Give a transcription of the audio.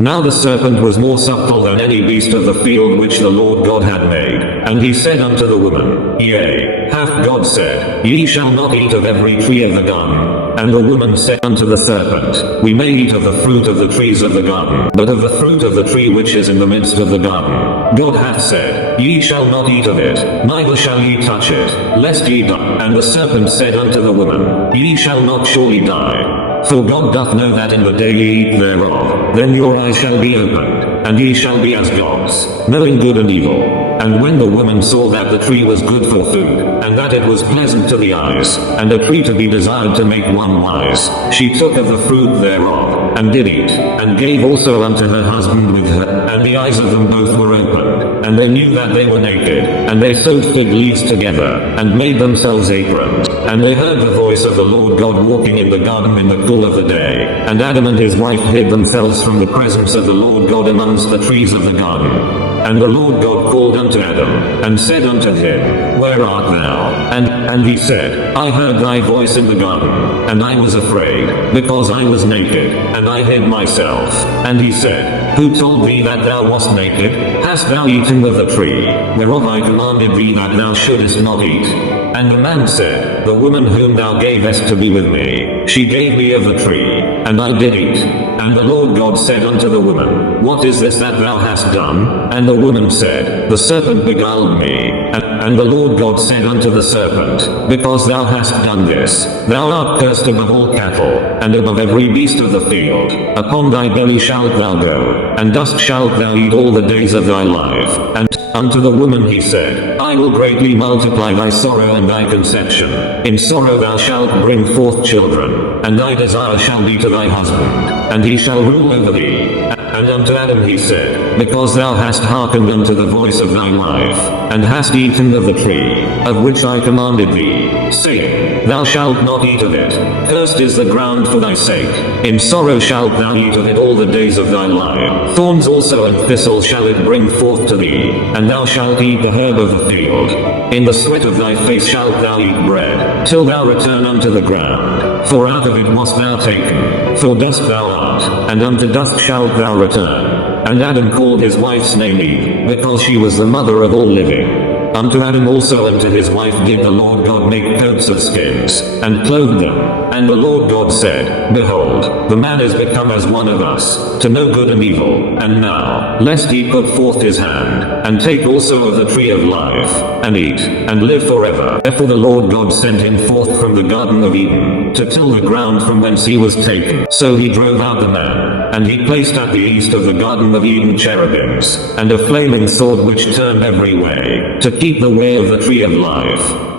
Now the serpent was more subtle than any beast of the field which the Lord God had made. And he said unto the woman, Yea, hath God said, Ye shall not eat of every tree of the garden? And the woman said unto the serpent, We may eat of the fruit of the trees of the garden, but of the fruit of the tree which is in the midst of the garden, God hath said, Ye shall not eat of it, neither shall ye touch it, lest ye die. And the serpent said unto the woman, Ye shall not surely die. For God doth know that in the day ye eat thereof, then your eyes shall be opened, and ye shall be as gods, knowing good and evil. And when the woman saw that the tree was good for food, and that it was pleasant to the eyes, and a tree to be desired to make one wise, she took of the fruit thereof, and did eat, and gave also unto her husband with her, and the eyes of them both were opened, and they knew that they were naked, and they sewed fig leaves together, and made themselves aprons. And they heard the voice of the Lord God walking in the garden in the cool of the day, and Adam and his wife hid themselves from the presence of the Lord God amongst the trees of the garden. And the Lord God called unto Adam, and said unto him, Where art thou? And he said, I heard thy voice in the garden, and I was afraid, because I was naked, and I hid myself. And he said, Who told thee that thou wast naked? Hast thou eaten of the tree, whereof I commanded thee that thou shouldest not eat? And the man said, The woman whom thou gavest to be with me, she gave me of the tree, and I did eat. And the Lord God said unto the woman, What is this that thou hast done? And the woman said, The serpent beguiled me. And the Lord God said unto the serpent, Because thou hast done this, thou art cursed above all cattle, and above every beast of the field. Upon thy belly shalt thou go, and dust shalt thou eat all the days of thy life. And unto the woman he said, I will greatly multiply thy sorrow and thy conception. In sorrow thou shalt bring forth children, and thy desire shall be to thy husband, and he shall rule over thee. And unto Adam he said, Because thou hast hearkened unto the voice of thy wife, and hast eaten of the tree, of which I commanded thee, saying, Thou shalt not eat of it. Cursed is the ground for thy sake. In sorrow shalt thou eat of it all the days of thy life. Thorns also and thistles shall it bring forth to thee, and thou shalt eat the herb of the field. In the sweat of thy face shalt thou eat bread, till thou return unto the ground. For out of it wast thou taken, for dust thou art, and unto dust shalt thou return. And Adam called his wife's name Eve, because she was the mother of all living. Unto Adam also and to his wife did the Lord God make coats of skins, and clothed them. And the Lord God said, Behold, the man is become as one of us, to know good and evil. And now, lest he put forth his hand, and take also of the tree of life, and eat, and live forever. Therefore the Lord God sent him forth from the Garden of Eden, to till the ground from whence he was taken. So he drove out the man, and he placed at the east of the Garden of Eden cherubims, and a flaming sword which turned every way, to keep the way of the tree of life.